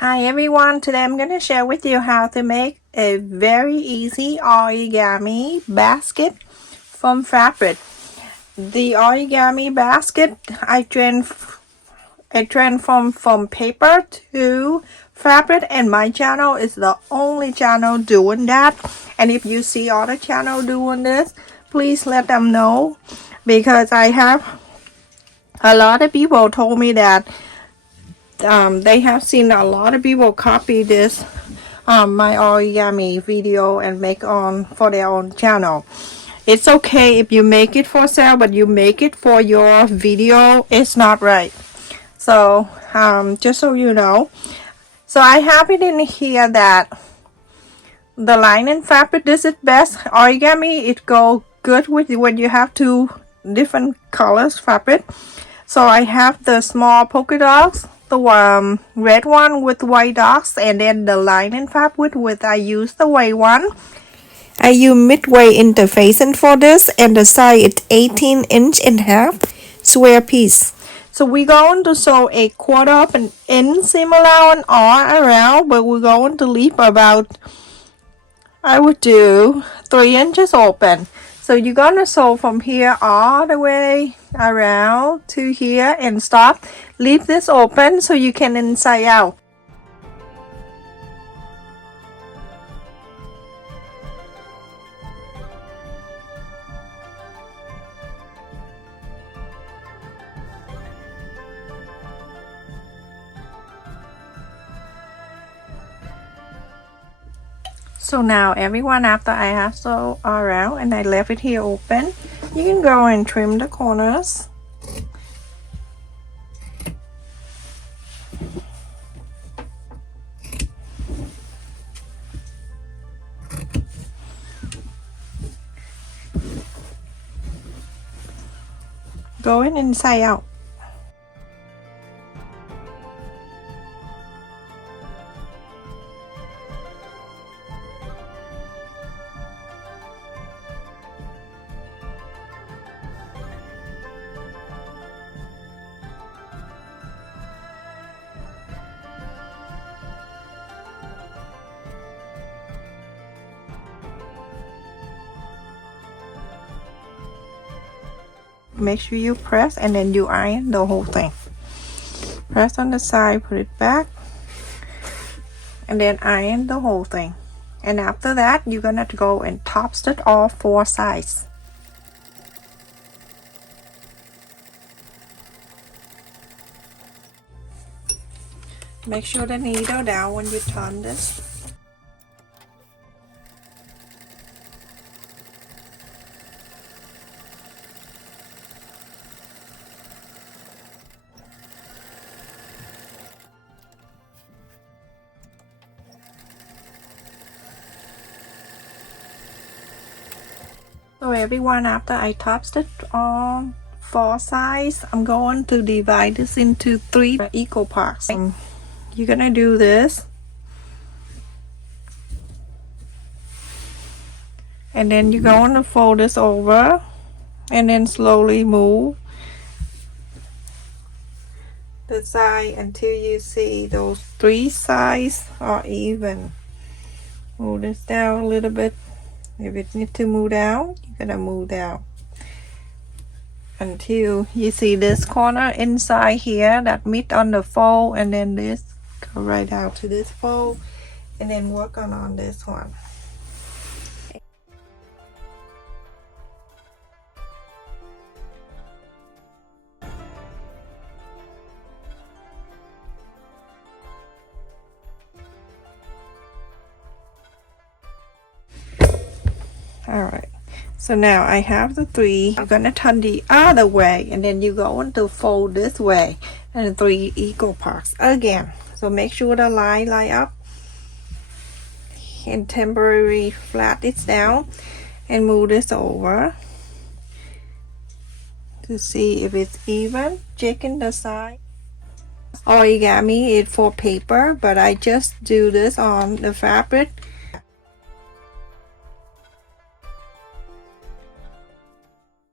Hi everyone, today I'm going to share with you how to make a very easy origami basket from fabric. The origami basket I transformed from paper to fabric, and my channel is the only channel doing that. And if you see other channel doing this, please let them know, because I have a lot of people told me that they have seen a lot of people copy this my origami video and make on for their own channel. It's okay if you make it for sale, but you make it for your video, it's not right. So just so you know, so I have it in here that the lining fabric, this is best origami. It go good with when you have two different colors fabric. So I have the small polka dots, the red one with white dots, and then the lining fabric with I use the white one. I use midway interfacing for this, and the size is 18.5 square piece. So we're going to sew a quarter of an inch seam allowance all around, but we're going to leave about, I would do 3 inches open. So you're gonna sew from here all the way around to here and stop. Leave this open so you can inside out. So now everyone, after I have sewn around and I left it here open, you can go and trim the corners. Going inside out. Make sure you press and then you iron the whole thing. Press on the side, put it back, and then iron the whole thing. And after that, you're gonna go and top stitch all 4 sides. Make sure the needle down when you turn this. So everyone, after I top stitch all 4 sides, I'm going to divide this into 3 equal parts. You're gonna do this, and then you're going to fold this over and then slowly move the side until you see those 3 sides are even. Move this down a little bit. If it needs to move down, you're gonna move down until you see this corner inside here that meet on the fold, and then this go right out to this fold, and then work on this one. Alright, so now I have the 3. I'm gonna turn the other way, and then you're going to fold this way, and 3 equal parts again. So make sure the line up and temporarily flat it down, and move this over to see if it's even. Checking the side. Origami is for paper, but I just do this on the fabric.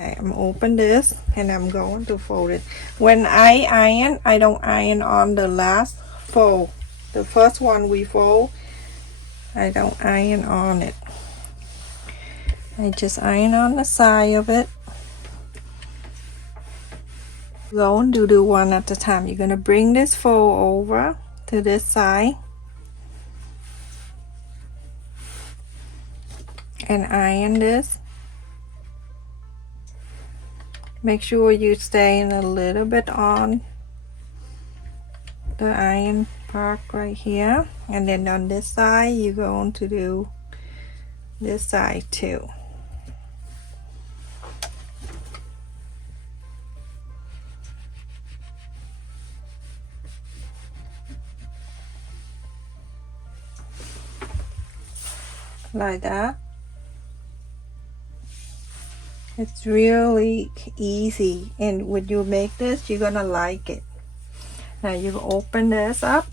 Okay, I'm open this and I'm going to fold it. When I iron, I don't iron on the last fold. The first one we fold, I don't iron on it. I just iron on the side of it. Going to do one at a time. You're going to bring this fold over to this side and iron this. Make sure you stay in a little bit on the iron part right here, and then on this side you're going to do this side too. Like that. It's really easy, and when you make this, you're gonna like it. Now you open this up.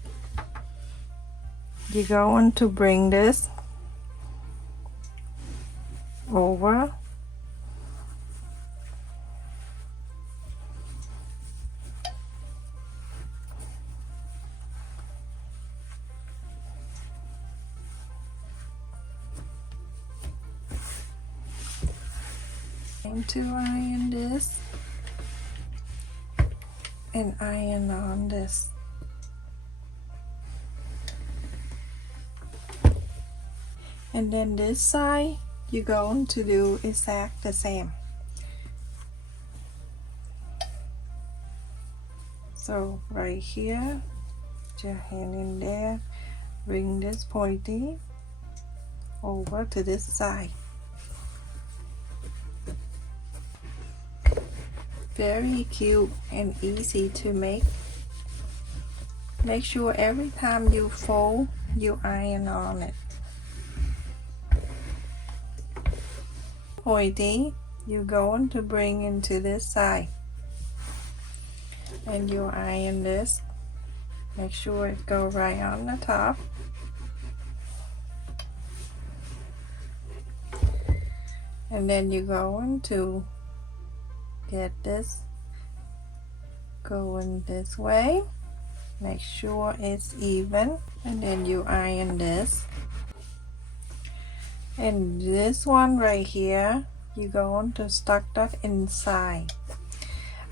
You're going to bring this over. To iron this and iron on this. And then this side you're going to do exact the same. So right here, put your hand in there, bring this pointy over to this side. Very cute and easy to make. Make sure every time you fold, you iron on it. Pointy, you're going to bring into this side, and you iron this. Make sure it goes right on the top. And then you're going to get this going this way. Make sure it's even, and then you iron this. And this one right here, you're going to stuck that inside.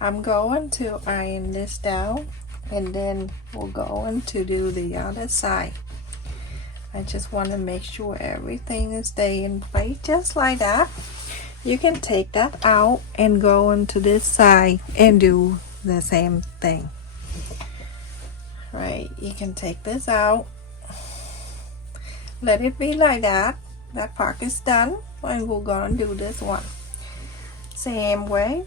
I'm going to iron this down, and then we're going to do the other side. I just want to make sure everything is staying in place just like that. You can take that out and go into this side and do the same thing. Right, you can take this out, let it be like that. That part is done, and we're gonna do this one same way.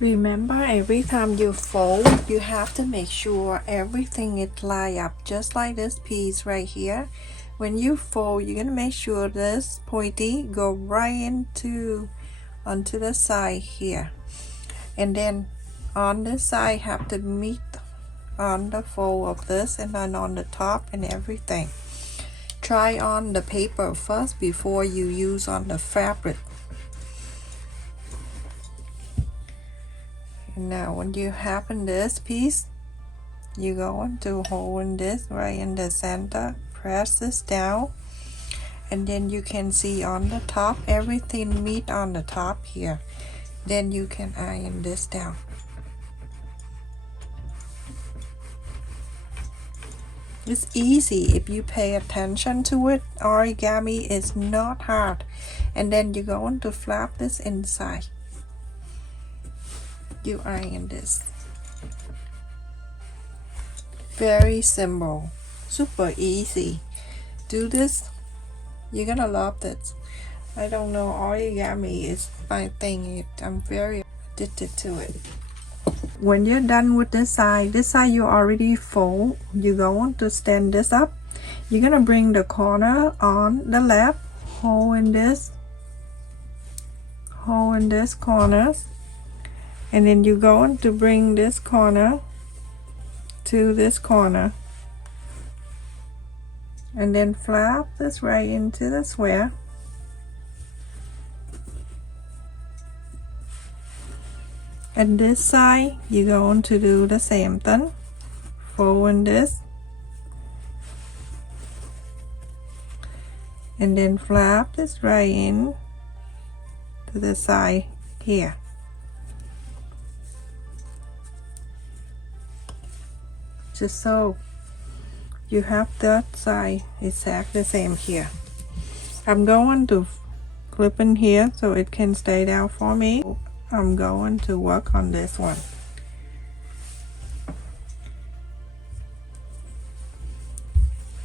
Remember, every time you fold, you have to make sure everything is lined up, just like this piece right here. When you fold, you're gonna make sure this pointy go right onto the side here, and then on this side have to meet on the fold of this, and then on the top and everything. Try on the paper first before you use on the fabric. Now when you have this piece, you're going to hold this right in the center, press this down, and then you can see on the top everything meet on the top here. Then you can iron this down. It's easy if you pay attention to it. Origami is not hard, and then you're going to flap this inside. You iron this. Very simple, super easy. Do this, you're gonna love this. I don't know, origami is my thing. I'm very addicted to it. When you're done with this side you already fold. You're going to stand this up. You're gonna bring the corner on the left, hold in this corners, and then you're going to bring this corner to this corner, and then flap this right into the square. And this side you're going to do the same thing, fold in this, and then flap this right in to the side here. Just so you have that side exactly the same here. I'm going to clip in here so it can stay down for me. I'm going to work on this one.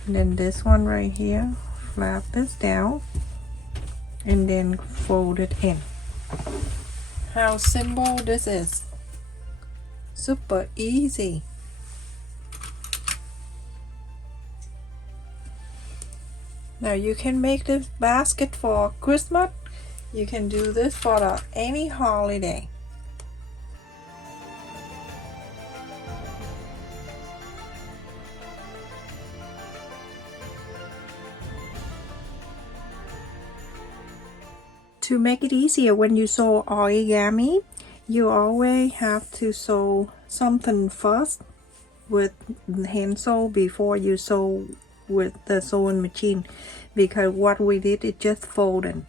And then this one right here, flap this down and then fold it in. How simple this is. Super easy. Now you can make this basket for Christmas. You can do this for any holiday. To make it easier when you sew origami, you always have to sew something first with hand sew before you sew with the sewing machine, because what we did is just folding.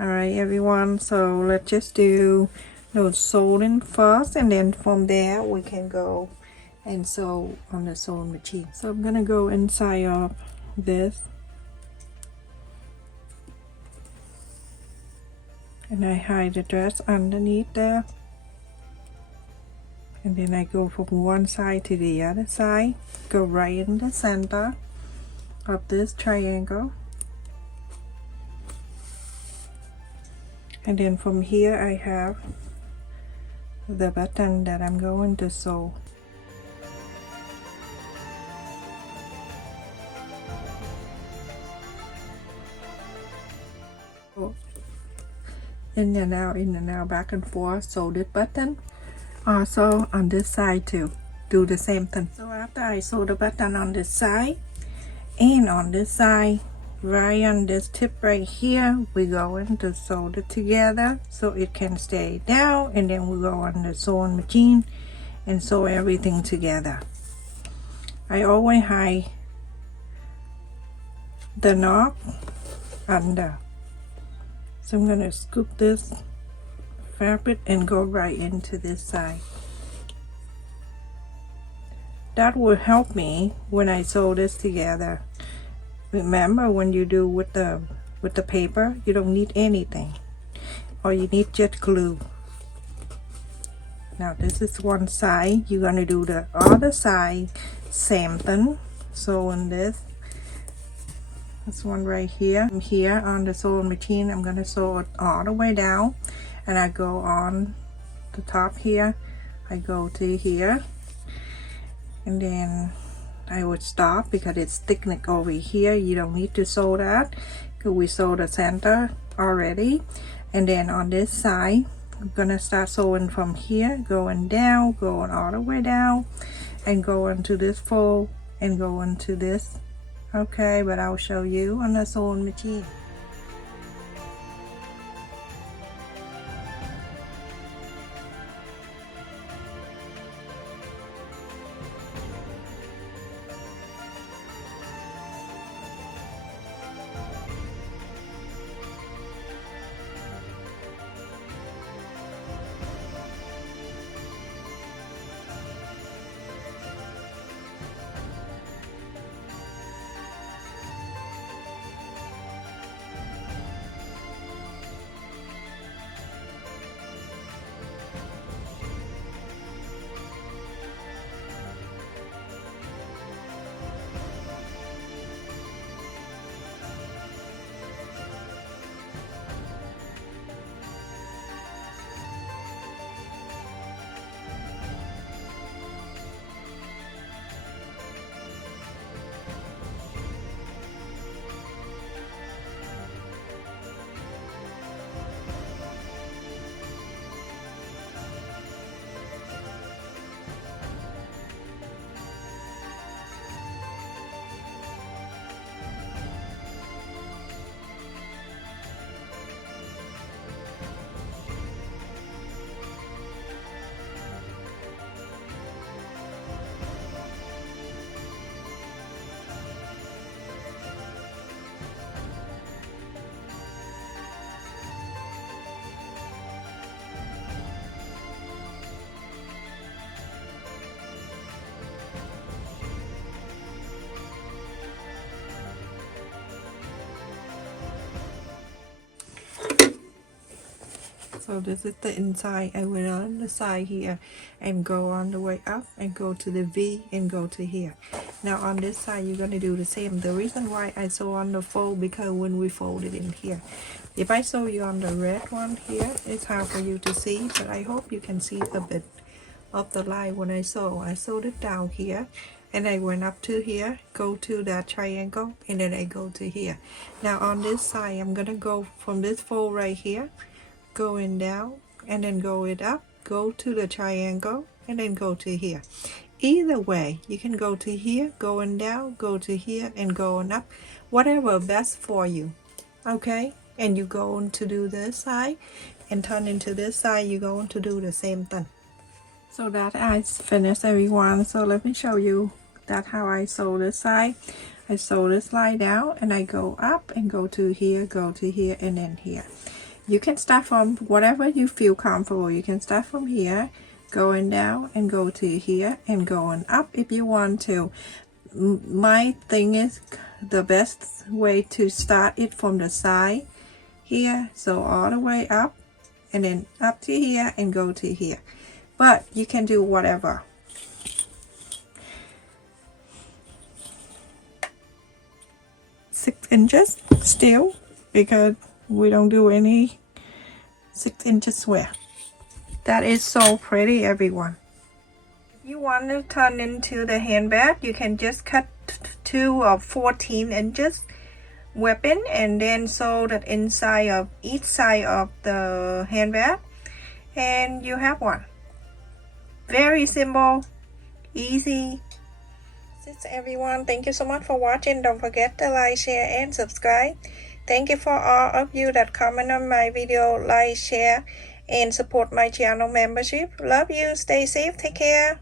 Alright everyone, so let's just do the sewing first, and then from there we can go and sew on the sewing machine. So I'm gonna go inside of this, and I hide the dress underneath there, and then I go from one side to the other side, go right in the center of this triangle. And then from here I have the button that I'm going to sew. In and out, back and forth. Sew this button. Also on this side too, do the same thing. So after I sew the button on this side and on this side, right on this tip right here, we're going to sew it together so it can stay down, and then we go on the sewing machine and sew everything together. I always hide the knot under, so I'm gonna scoop this fabric and go right into this side. That will help me when I sew this together. Remember, when you do with the paper, you don't need anything, or you need just glue. Now this is one side. You're gonna do the other side, same thing. Sewing this one right here. Here on the sewing machine, I'm gonna sew it all the way down, and I go on the top here. I go to here, and then I would stop because it's thickening over here. You don't need to sew that because we sewed the center already. And then on this side, I'm gonna start sewing from here, going down, going all the way down, and going to this fold and going to this. Okay, but I'll show you on the sewing machine. So this is the inside. I went on the side here and go on the way up and go to the V and go to here. Now on this side you're going to do the same. The reason why I sew on the fold, because when we fold it in here, if I sew you on the red one here, it's hard for you to see, but I hope you can see a bit of the line when I sewed it down here and I went up to here, go to that triangle, and then I go to here. Now on this side I'm gonna go from this fold right here, going down and then go it up, go to the triangle and then go to here. Either way you can go to here, going down, go to here and going up, whatever best for you. Okay, and you going to do this side and turn into this side, you're going to do the same thing. So that I finished, everyone. So let me show you that how I sew this side. I sew this line down and I go up and go to here, and then here. You can start from whatever you feel comfortable. You can start from here, going down and go to here and going up if you want to. My thing is the best way to start it from the side here, so all the way up and then up to here and go to here, but you can do whatever. Six inches still, because we don't do any 6 inches wear. That is so pretty, everyone. If you want to turn into the handbag, you can just cut 2 or 14 inches weapon and then sew the inside of each side of the handbag and you have one. Very simple, easy. That's everyone. Thank you so much for watching. Don't forget to like, share and subscribe. Thank you for all of you that comment on my video, like, share and support my channel membership. Love you. Stay safe. Take care.